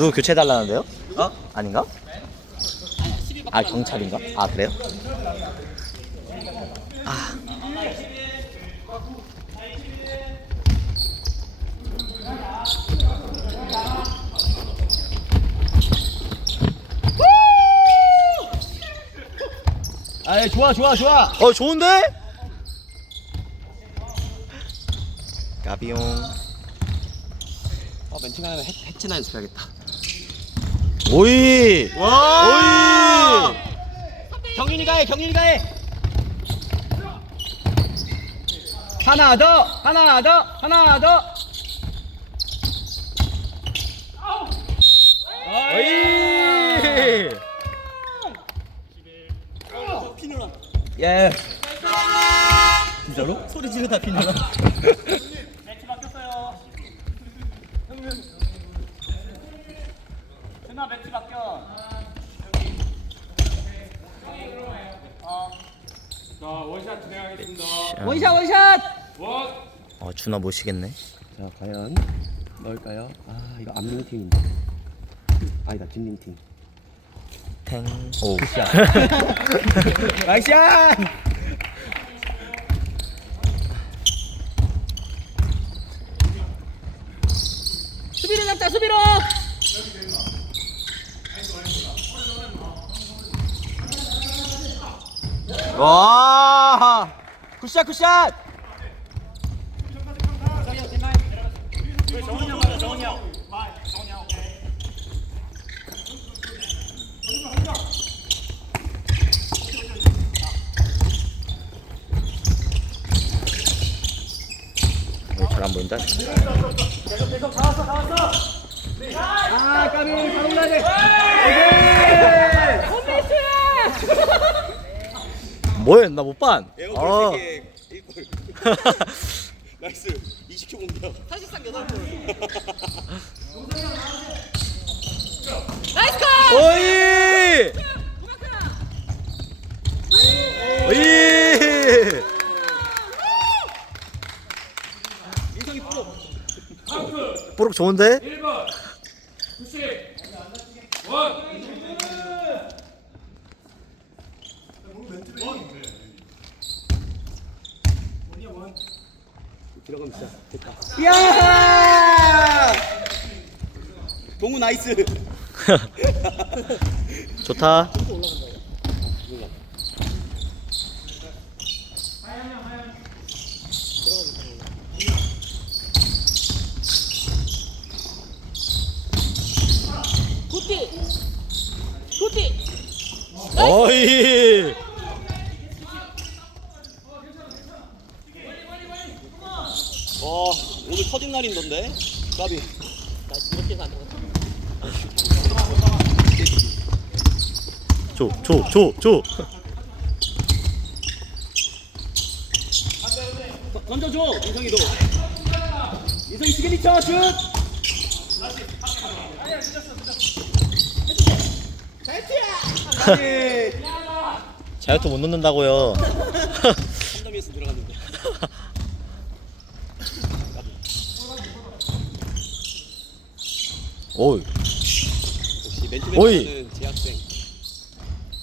누구 교체 달라는데요? 어? 아닌가? 아 경찰인가? 아 그래요? 아아 좋아 좋아 좋아. 어 좋은데? 까비용 어 멘팅 하면 해, 해치나 연습해야겠다. 오이 와. 오이 경윤이가 해 경윤이가 해. 하나 더 하나 더 하나 더. 오이 예. 진짜로? 소리 지르다 피느라. 매치 바뀌었어요. 준아 매치 바뀌어. 자 원샷 진행하겠습니다. 원샷 원샷. 원. 어 준아 모시겠네 자 과연 넣을까요? 아 이거 안민 팀인데. 아니다 진민 팀. 탱 오 나이스야. 수비로 잡자 수비로. 와. 굿샷 굿샷. 오케이. 잘안 보인다 아 까비 바로 올라야 돼. 뭐해 나 못반 어. 나이스 20초 공격. 사실상 8골. 오이 오이 인성이 프로. 뽀록 좋은데? 1번. 90. 원. 들어가면 진짜 됐다. 이야! 동우 나이스. 좋다 굿디 굿디 오이 와 오늘 터진 날인던데. 까비. 나 이렇게 해서 안 들어갔어 줘 줘 줘 줘 던- 던져줘 인성이도. 인성이 시그니처 슛. 자유투 못 넣는다고요 3점이었으면 들어갔는데. 오이 역시 맨투맨 오이. 보는 재학생.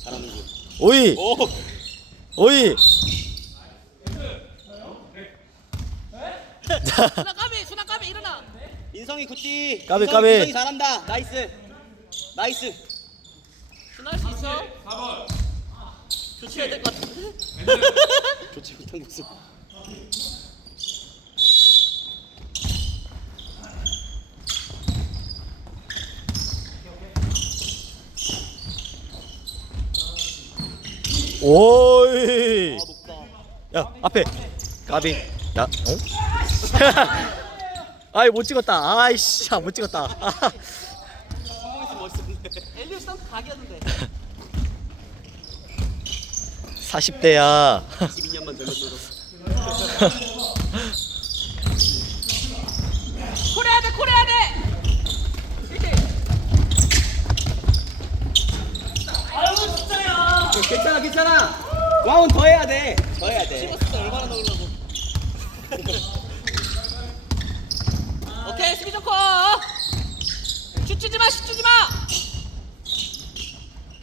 잘하는군. 오이 오. 오이 수나 까비 수나 까비 일어나 인성이 굿디. 까비, 인성이, 까비. 인성이 잘한다. 나이스. 나이스. 수나 할수 있어 4번. 교체해야 될 것 같은데 좋지 못한 모습. 오이. 야 앞에 까비 야 어? 아이 못 찍었다 아이씨 아, 못 찍었다 아, 성공했으면 멋있었는데. 엘리오 스탄 각이었는데 40대야 12년만 젊었어도. 콜해야 돼 콜해야 돼 아유, 진짜야. 괜찮아. 와운 더 해야 돼. 더 해야 돼. 찍었을 얼마나 넣으려고 오케이 수비 좋고 슛 치지 마 마, 슛 주지 마.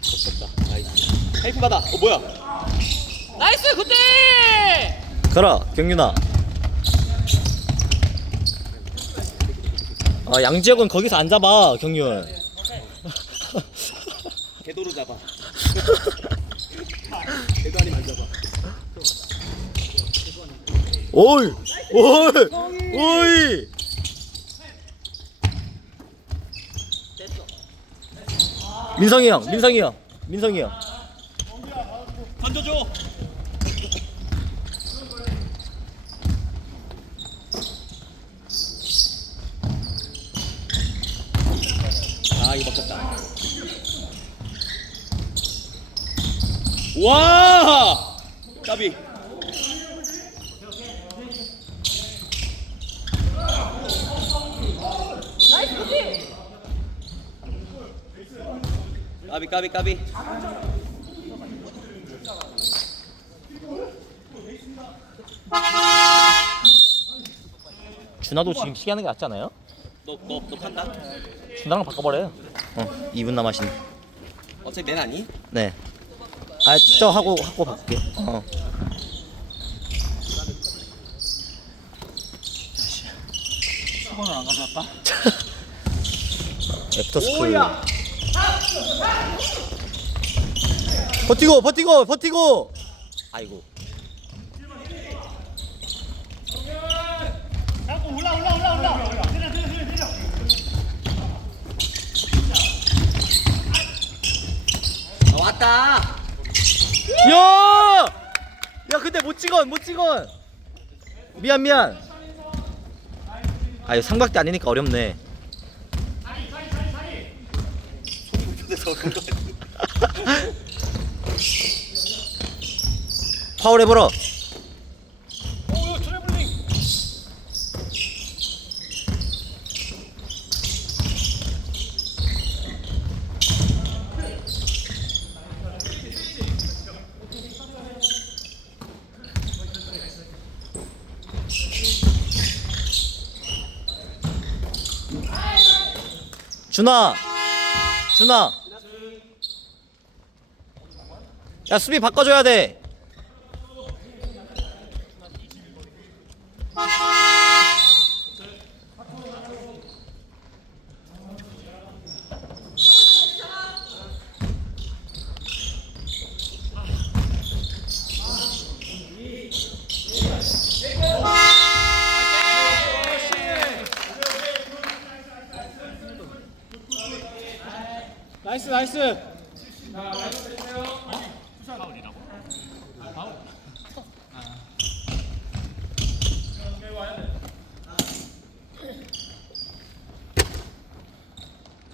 좋다. 나이스. 헬프 받아. 어 뭐야? 나이스, 굿디. 가라 경윤아 아 양지혁은 거기서 안 잡아 경윤 궤도로 잡아. 궤도 아니면 안 잡아. 오이 오이 오이 민성이 형 민성이 형 민성이 형 던져줘. 아 이거 먹혔다. 와! 까비. 나이스, 굿디. 까비 까비 까비. 준하도 지금 시기하는 게 낫지 않아요? 너너너 판다? 준하랑 바꿔버려요 어 2분 남았신 어차피 맨 아니? 네아 저 하고 하고 바꿀게 어 수건을 안 가져왔다. 애프터 스쿨 버티고 버티고 버티고 아이고 올라 올라 올라 올라. 내려. 아, 왔다. 야! 야 근데 못 찍어 못 찍어 미안 미안 아 이거 삼각대 아니니까 어렵네 파울 해보라 오 트래블링. 준아 준아 야 수비 바꿔줘야 돼 나이스 나이스.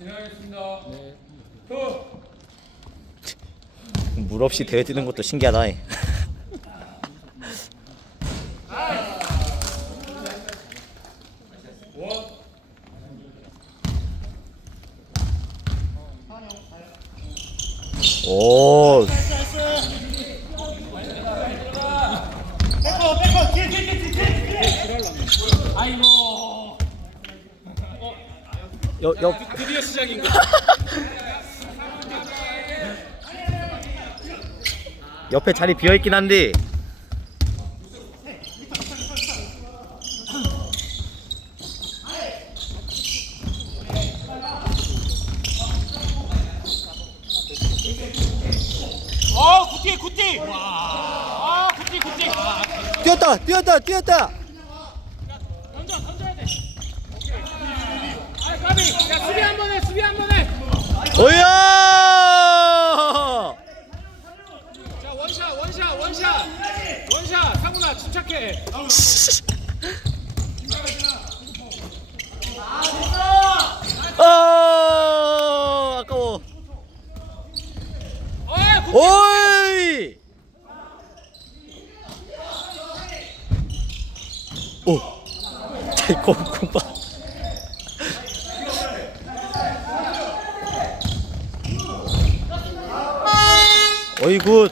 진행하겠습니다. 네. 투. 물 없이 대회 뛰는 것도 신기하다 원. 오 백커 백커 뒤에 뒤에 뒤에 뒤에. 아이고. 여, 여, 드디어 시작인 거. 옆에 자리 비어 있긴 한데 어. 아 굿디. 뛰었다 뛰었다 뛰었다 던져 던져야 돼. 아 까비. 야 수비 한 번 해. 수비 한 번 해. 오야! 자 원샷 원샷 원샷. 원샷 상훈아 침착해. 아 아까워. 어이 굿. 오이! 오. 자이고 kumpa 어이 굿